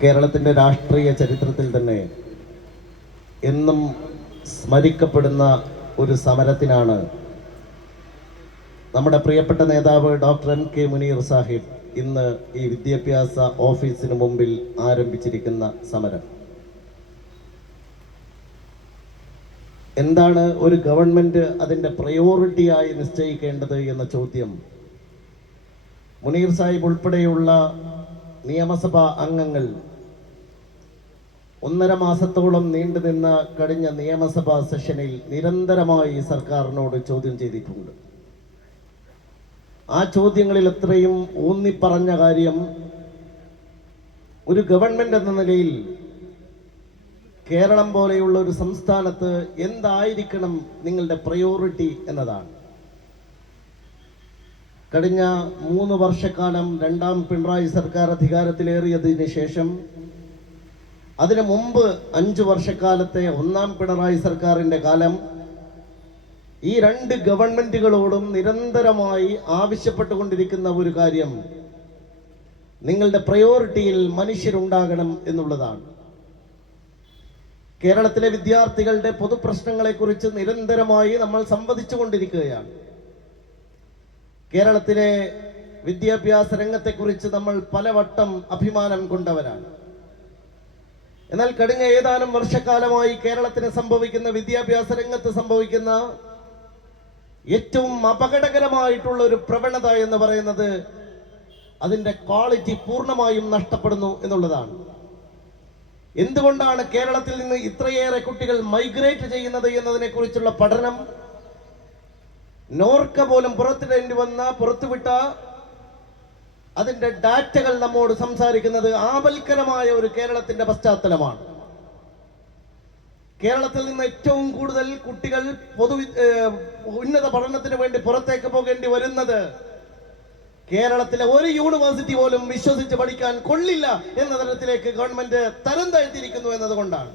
കേരളത്തിന്റെ രാഷ്ട്രീയ ചരിത്രത്തിൽ തന്നെ എന്നും സ്മരിക്കപ്പെടുന്ന ഒരു സമരത്തിനാണ് നമ്മുടെ പ്രിയപ്പെട്ട നേതാവ് doctor M K Muneer Sahib ഇന്ന് ഈ വിദ്യാഭ്യാസ ഓഫീസിന് മുമ്പിൽ ആരംഭിച്ചിരിക്കുന്ന സമരം. എന്താണ് ഒരു ഗവൺമെന്റ് അതിന്റെ പ്രയോറിറ്റിയായി നിശ്ചയിക്കേണ്ടത് എന്ന ചോദ്യം മുനീർ സാഹിബ് ഉൾപ്പെടെയുള്ള നിയമസഭാ അംഗങ്ങൾ ഒന്നര മാസത്തോളം നീണ്ടുനിന്ന കഴിഞ്ഞ നിയമസഭാ സെഷനിൽ നിരന്തരമായി സർക്കാരിനോട് ചോദ്യം ചെയ്തിട്ടുണ്ട്. ആ ചോദ്യങ്ങളിൽ എത്രയും ഊന്നിപ്പറഞ്ഞ കാര്യം ഒരു ഗവൺമെന്റ് എന്ന നിലയിൽ കേരളം പോലെയുള്ള ഒരു സംസ്ഥാനത്ത് എന്തായിരിക്കണം നിങ്ങളുടെ പ്രയോറിറ്റി എന്നതാണ്. കഴിഞ്ഞ മൂന്ന് വർഷക്കാലം രണ്ടാം പിണറായി സർക്കാർ അധികാരത്തിലേറിയതിന് ശേഷം അതിനു മുമ്പ് അഞ്ചു വർഷക്കാലത്തെ ഒന്നാം പിണറായി സർക്കാരിന്റെ കാലം ഈ രണ്ട് ഗവൺമെന്റുകളോടും നിരന്തരമായി ആവശ്യപ്പെട്ടുകൊണ്ടിരിക്കുന്ന ഒരു കാര്യം നിങ്ങളുടെ പ്രയോറിറ്റിയിൽ മനുഷ്യരുണ്ടാകണം എന്നുള്ളതാണ്. കേരളത്തിലെ വിദ്യാർത്ഥികളുടെ പൊതുപ്രശ്നങ്ങളെക്കുറിച്ച് നിരന്തരമായി നമ്മൾ സംവദിച്ചു കൊണ്ടിരിക്കുകയാണ് കേരളത്തിലെ വിദ്യാഭ്യാസ രംഗത്തെക്കുറിച്ച് നമ്മൾ പലവട്ടം അഭിമാനം കൊണ്ടവരാണ്. എന്നാൽ കഴിഞ്ഞ ഏതാനും വർഷക്കാലമായി കേരളത്തിന് സംഭവിക്കുന്ന വിദ്യാഭ്യാസ രംഗത്ത് സംഭവിക്കുന്ന ഏറ്റവും അപകടകരമായിട്ടുള്ള ഒരു പ്രവണത എന്ന് പറയുന്നത് അതിന്റെ ക്വാളിറ്റി പൂർണമായും നഷ്ടപ്പെടുന്നു എന്നുള്ളതാണ്. എന്തുകൊണ്ടാണ് കേരളത്തിൽ നിന്ന് ഇത്രയേറെ കുട്ടികൾ മൈഗ്രേറ്റ് ചെയ്യുന്നത് എന്നതിനെ കുറിച്ചുള്ള പഠനം നോർക്ക പോലും പുറത്തിടേണ്ടി വന്ന പുറത്തുവിട്ട അതിന്റെ ഡാറ്റകൾ നമ്മോട് സംസാരിക്കുന്നത് ആപൽക്കരമായ ഒരു കേരളത്തിന്റെ പശ്ചാത്തലമാണ്. കേരളത്തിൽ നിന്ന് ഏറ്റവും കൂടുതൽ കുട്ടികൾ പൊതു ഉന്നത പഠനത്തിന് വേണ്ടി പുറത്തേക്ക് പോകേണ്ടി വരുന്നത് കേരളത്തിലെ ഒരു യൂണിവേഴ്സിറ്റി പോലും വിശ്വസിച്ച് പഠിക്കാൻ കൊള്ളില്ല എന്ന തരത്തിലേക്ക് ഗവൺമെന്റ് തരം താഴ്ത്തിയിരിക്കുന്നു എന്നതുകൊണ്ടാണ്.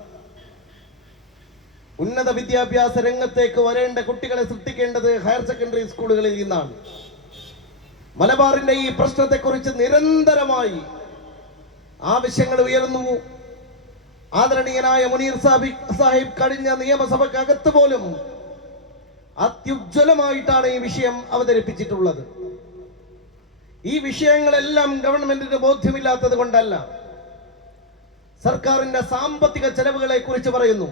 ഉന്നത വിദ്യാഭ്യാസ രംഗത്തേക്ക് വരേണ്ട കുട്ടികളെ സൃഷ്ടിക്കേണ്ടത് ഹയർ സെക്കൻഡറി സ്കൂളുകളിൽ നിന്നാണ് മലബാറിന്റെ ഈ പ്രശ്നത്തെക്കുറിച്ച് നിരന്തരമായി ആവശ്യങ്ങൾ ഉയർന്നു. ആദരണീയനായ മുനീർ സാഹിബ് സാഹിബ് കഴിഞ്ഞ നിയമസഭക്കകത്ത് പോലും അത്യുജ്വലമായിട്ടാണ് ഈ വിഷയം അവതരിപ്പിച്ചിട്ടുള്ളത്. ഈ വിഷയങ്ങളെല്ലാം ഗവൺമെന്റിന് ബോധ്യമില്ലാത്തത് കൊണ്ടല്ല. സർക്കാരിന്റെ സാമ്പത്തിക ചെലവുകളെ കുറിച്ച് പറയുന്നു.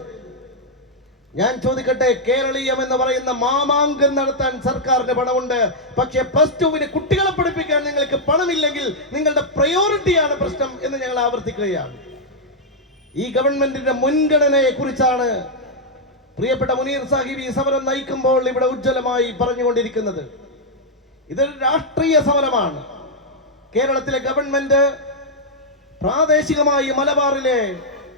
ഞാൻ ചോദിക്കട്ടെ കേരളീയം എന്ന് പറയുന്ന മാമാങ്കം നടത്താൻ സർക്കാരിന് പണമുണ്ട്. പക്ഷെ പ്ലസ് ടുവിന് കുട്ടികളെ പഠിപ്പിക്കാൻ നിങ്ങൾക്ക് പണമില്ലെങ്കിൽ നിങ്ങളുടെ പ്രയോറിറ്റിയാണ് പ്രശ്നം എന്ന് ഞങ്ങൾ ആവർത്തിക്കുകയാണ്. ഈ ഗവൺമെന്റിന്റെ മുൻഗണനയെ കുറിച്ചാണ് പ്രിയപ്പെട്ട മുനീർ സാഹിബ് ഈ സമരം നയിക്കുമ്പോൾ ഇവിടെ ഉജ്ജ്വലമായി പറഞ്ഞുകൊണ്ടിരിക്കുന്നത്. ഇതൊരു രാഷ്ട്രീയ സമരമാണ്. കേരളത്തിലെ ഗവൺമെന്റ് പ്രാദേശികമായി മലബാറിലെ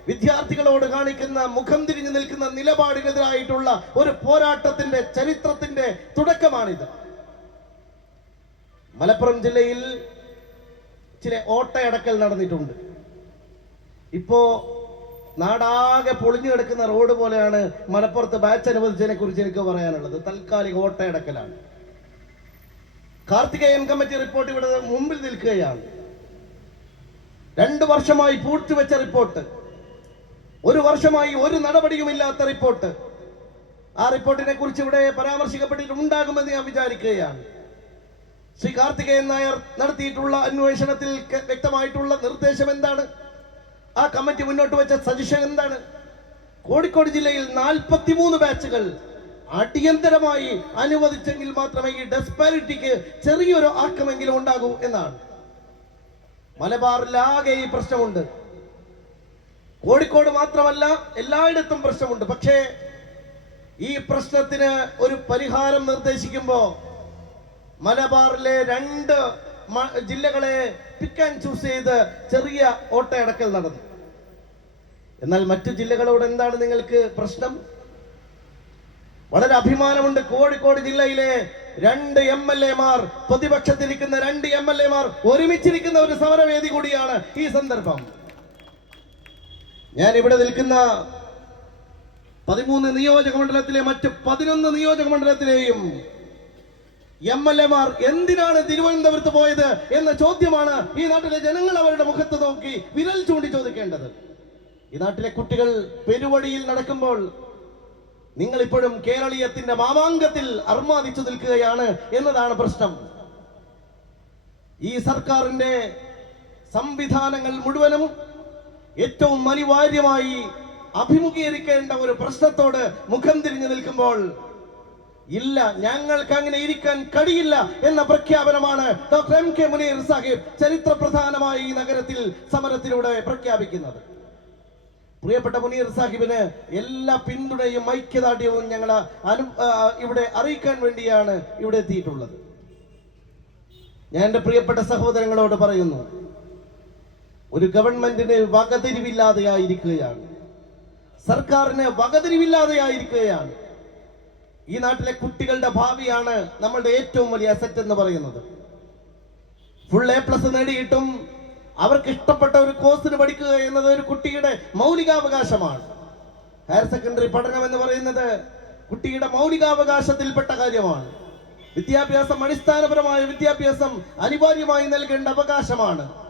വിദ്യാർത്ഥികളോട് കാണിക്കുന്ന മുഖം തിരിഞ്ഞു നിൽക്കുന്ന നിലപാടിനെതിരായിട്ടുള്ള ഒരു പോരാട്ടത്തിന്റെ ചരിത്രത്തിന്റെ തുടക്കമാണിത്. മലപ്പുറം ജില്ലയിൽ ചില ഓട്ടയടക്കൽ നടന്നിട്ടുണ്ട്. ഇപ്പോ നാടാകെ പൊളിഞ്ഞു കിടക്കുന്ന റോഡ് പോലെയാണ് മലപ്പുറത്ത് ബാച്ച് അനുവദിച്ചതിനെ കുറിച്ച് എനിക്ക് പറയാനുള്ളത്. തൽക്കാലിക ഓട്ടയടക്കലാണ്. കാർത്തികേയൻ കമ്മിറ്റി റിപ്പോർട്ട് ഇവിടെ മുമ്പിൽ നിൽക്കുകയാണ്. രണ്ടു വർഷമായി പൂഴ്ത്തിവെച്ച റിപ്പോർട്ട്. ഒരു വർഷമായി ഒരു നടപടിയുമില്ലാത്ത റിപ്പോർട്ട്. ആ റിപ്പോർട്ടിനെ കുറിച്ച് ഇവിടെ പരാമർശിക്കപ്പെട്ടിട്ടുണ്ടാകുമെന്ന് ഞാൻ വിചാരിക്കുകയാണ്. ശ്രീ കാർത്തികേയൻ നായർ നടത്തിയിട്ടുള്ള അന്വേഷണത്തിൽ വ്യക്തമായിട്ടുള്ള നിർദ്ദേശം എന്താണ്? ആ കമ്മിറ്റി മുന്നോട്ട് വെച്ച സജഷൻ എന്താണ്? കോഴിക്കോട് ജില്ലയിൽ നാൽപ്പത്തിമൂന്ന് ബാച്ചുകൾ അടിയന്തരമായി അനുവദിച്ചെങ്കിൽ മാത്രമേ ഈ ഡെസ്പാരിറ്റിക്ക് ചെറിയൊരു ആക്കമെങ്കിലും ഉണ്ടാകൂ എന്നാണ്. മലബാറിലാകെ ഈ പ്രശ്നമുണ്ട്. കോഴിക്കോട് മാത്രമല്ല എല്ലായിടത്തും പ്രശ്നമുണ്ട്. പക്ഷേ ഈ പ്രശ്നത്തിന് ഒരു പരിഹാരം നിർദ്ദേശിക്കുമ്പോൾ മലബാറിലെ രണ്ട് ജില്ലകളെ പിക്ക് ആൻഡ് ചൂസ് ചെയ്ത് ചെറിയ ഓട്ടയടക്കൽ നടന്നു. എന്നാൽ മറ്റു ജില്ലകളോട് എന്താണ് നിങ്ങൾക്ക് പ്രശ്നം? വളരെ അഭിമാനമുണ്ട് കോഴിക്കോട് ജില്ലയിലെ രണ്ട് എം എൽ എമാർ പ്രതിപക്ഷത്തിരിക്കുന്ന രണ്ട് എം എൽ എമാർ ഒരുമിച്ചിരിക്കുന്ന ഒരു സമരവേദി കൂടിയാണ് ഈ സന്ദർഭം. ഞാൻ ഇവിടെ നിൽക്കുന്ന പതിമൂന്ന് നിയോജക മണ്ഡലത്തിലെ മറ്റ് പതിനൊന്ന് നിയോജക മണ്ഡലത്തിലെയും എം എൽ എമാർ എന്തിനാണ് തിരുവനന്തപുരത്ത് പോയത് എന്ന ചോദ്യമാണ് ഈ നാട്ടിലെ ജനങ്ങൾ അവരുടെ മുഖത്ത് നോക്കി വിരൽ ചൂണ്ടി ചോദിക്കേണ്ടത്. ഈ നാട്ടിലെ കുട്ടികൾ പെരുവഴിയിൽ നടക്കുമ്പോൾ നിങ്ങൾ ഇപ്പോഴും കേരളീയത്തിന്റെ മാമാങ്കത്തിൽ അർമാദിച്ചു നിൽക്കുകയാണ് എന്നതാണ് പ്രശ്നം. ഈ സർക്കാരിന്റെ സംവിധാനങ്ങൾ മുഴുവനും ഏറ്റവും അനിവാര്യമായി അഭിമുഖീകരിക്കേണ്ട ഒരു പ്രശ്നത്തോട് മുഖം തിരിഞ്ഞു നിൽക്കുമ്പോൾ ഇല്ല ഞങ്ങൾക്ക് അങ്ങനെ ഇരിക്കാൻ കഴിയില്ല എന്ന പ്രഖ്യാപനമാണ് doctor M K Muneer Sahib ചരിത്ര പ്രധാനമായി ഈ നഗരത്തിൽ സമരത്തിലൂടെ പ്രഖ്യാപിക്കുന്നത്. പ്രിയപ്പെട്ട മുനീർ സാഹിബിന് എല്ലാ പിന്തുണയും ഐക്യദാർഢ്യവും ഞങ്ങൾ അനു ഇവിടെ അറിയിക്കാൻ വേണ്ടിയാണ് ഇവിടെ എത്തിയിട്ടുള്ളത്. ഞാൻ എന്റെ പ്രിയപ്പെട്ട സഹോദരങ്ങളോട് പറയുന്നു ഒരു ഗവൺമെന്റിന് വകതിരിവില്ലാതെയായിരിക്കുകയാണ്. സർക്കാരിന് വകതിരിവില്ലാതെയായിരിക്കുകയാണ്. ഈ നാട്ടിലെ കുട്ടികളുടെ ഭാവിയാണ് നമ്മളുടെ ഏറ്റവും വലിയ അസറ്റ് എന്ന് പറയുന്നത്. ഫുൾ എ പ്ലസ് നേടിയിട്ടും അവർക്ക് ഇഷ്ടപ്പെട്ട ഒരു കോഴ്സിന് പഠിക്കുക എന്നത് ഒരു കുട്ടിയുടെ മൗലികാവകാശമാണ്. ഹയർ സെക്കൻഡറി പഠനം എന്ന് പറയുന്നത് കുട്ടിയുടെ മൗലികാവകാശത്തിൽപ്പെട്ട കാര്യമാണ്. വിദ്യാഭ്യാസം അടിസ്ഥാനപരമായ വിദ്യാഭ്യാസം അനിവാര്യമായി നൽകേണ്ട അവകാശമാണ്.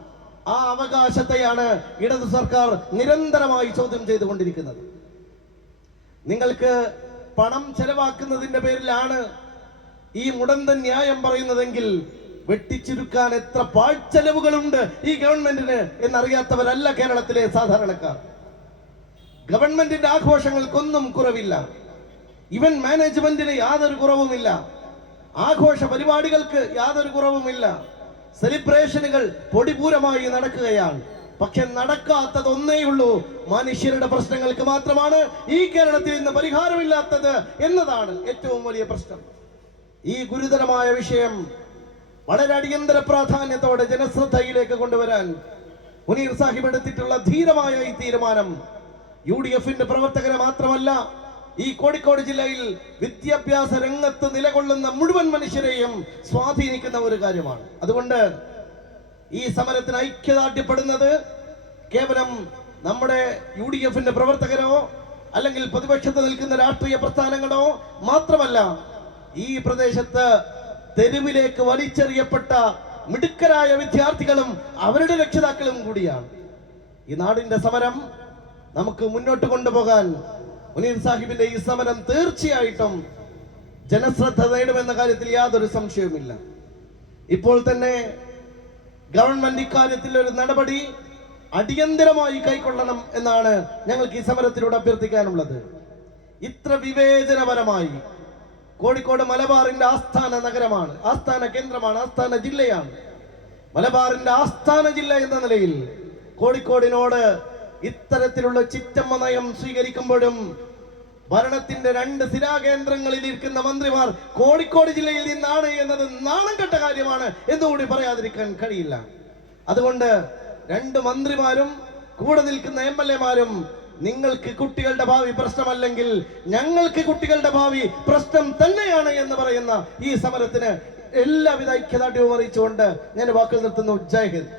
ആ അവകാശത്തെയാണ് ഇടതു സർക്കാർ നിരന്തരമായി ചോദ്യം ചെയ്തുകൊണ്ടിരിക്കുന്നത്. നിങ്ങൾക്ക് പണം ചെലവാക്കുന്നതിന്റെ പേരിലാണ് ഈ മുടന്ത ന്യായം പറയുന്നതെങ്കിൽ വെട്ടിച്ചുരുക്കാൻ എത്ര പാഴ്ചെലവുകളുണ്ട് ഈ ഗവൺമെന്റിന് എന്നറിയാത്തവരല്ല കേരളത്തിലെ സാധാരണക്കാർ. ഗവൺമെന്റിന്റെ ആഘോഷങ്ങൾക്കൊന്നും കുറവില്ല. ഇവൻ മാനേജ്മെന്റിന് യാതൊരു കുറവുമില്ല. ആഘോഷ പരിപാടികൾക്ക് യാതൊരു കുറവുമില്ല. സെലിബ്രേഷനുകൾ പൊടിപൂരമായി നടക്കുകയാണ്. പക്ഷെ നടക്കാത്തതൊന്നേ ഒന്നേയുള്ളൂ മനുഷ്യരുടെ പ്രശ്നങ്ങൾക്ക് മാത്രമാണ് ഈ കേരളത്തിൽ ഇന്ന് പരിഹാരമില്ലാത്തത് എന്നതാണ് ഏറ്റവും വലിയ പ്രശ്നം. ഈ ഗുരുതരമായ വിഷയം വളരെ അടിയന്തര പ്രാധാന്യത്തോടെ ജനശ്രദ്ധയിലേക്ക് കൊണ്ടുവരാൻ മുനീർ സാഹിബ് എടുത്തിട്ടുള്ള ധീരമായ ഈ തീരുമാനം യു ഡി എഫിന്റെ പ്രവർത്തകരെ മാത്രമല്ല ഈ കോഴിക്കോട് ജില്ലയിൽ വിദ്യാഭ്യാസ രംഗത്ത് നിലകൊള്ളുന്ന മുഴുവൻ മനുഷ്യരെയും സ്വാധീനിക്കുന്ന ഒരു കാര്യമാണ്. അതുകൊണ്ട് ഈ സമരത്തിന് ഐക്യദാർഢ്യപ്പെടുന്നത് കേവലം നമ്മുടെ യു ഡി എഫിന്റെ പ്രവർത്തകരോ അല്ലെങ്കിൽ പ്രതിപക്ഷത്ത് നിൽക്കുന്ന രാഷ്ട്രീയ പ്രസ്ഥാനങ്ങളോ മാത്രമല്ല ഈ പ്രദേശത്ത് തെരുവിലേക്ക് വലിച്ചെറിയപ്പെട്ട മിടുക്കരായ വിദ്യാർത്ഥികളും അവരുടെ രക്ഷിതാക്കളും കൂടിയാണ്. ഈ നാടിന്റെ സമരം നമുക്ക് മുന്നോട്ട് കൊണ്ടുപോകാൻ മുനീർ സാഹിബിന്റെ ഈ സമരം തീർച്ചയായിട്ടും ജനശ്രദ്ധ നേടുമെന്ന കാര്യത്തിൽ യാതൊരു സംശയവുമില്ല. ഇപ്പോൾ തന്നെ ഗവൺമെന്റ് ഇക്കാര്യത്തിൽ ഒരു നടപടി അടിയന്തരമായി കൈക്കൊള്ളണം എന്നാണ് ഞങ്ങൾക്ക് ഈ സമരത്തിലൂടെ അഭ്യർത്ഥിക്കാനുള്ളത്. ഇത്ര വിവേചനപരമായി കോഴിക്കോട് മലബാറിന്റെ ആസ്ഥാന നഗരമാണ് ആസ്ഥാന കേന്ദ്രമാണ് ആസ്ഥാന ജില്ലയാണ്. മലബാറിന്റെ ആസ്ഥാന ജില്ല എന്ന നിലയിൽ കോഴിക്കോടിനോട് ഇത്തരത്തിലുള്ള ചിറ്റമ്മ നയം സ്വീകരിക്കുമ്പോഴും ഭരണത്തിന്റെ രണ്ട് സ്ഥിരാകേന്ദ്രങ്ങളിൽ ഇരിക്കുന്ന മന്ത്രിമാർ കോഴിക്കോട് ജില്ലയിൽ നിന്നാണ് എന്നത് നാണം കെട്ട കാര്യമാണ് എന്നുകൂടി പറയാതിരിക്കാൻ കഴിയില്ല. അതുകൊണ്ട് രണ്ട് മന്ത്രിമാരും കൂടെ നിൽക്കുന്ന എം എൽ എമാരും നിങ്ങൾക്ക് കുട്ടികളുടെ ഭാവി പ്രശ്നമല്ലെങ്കിൽ ഞങ്ങൾക്ക് കുട്ടികളുടെ ഭാവി പ്രശ്നം തന്നെയാണ് എന്ന് പറയുന്ന ഈ സമരത്തിന് എല്ലാവിധ ഐക്യദാർഢ്യവും അറിയിച്ചുകൊണ്ട് ഞാൻ വാക്കുകൾ നിർത്തുന്നു. ജയ് ഹിന്ദ്.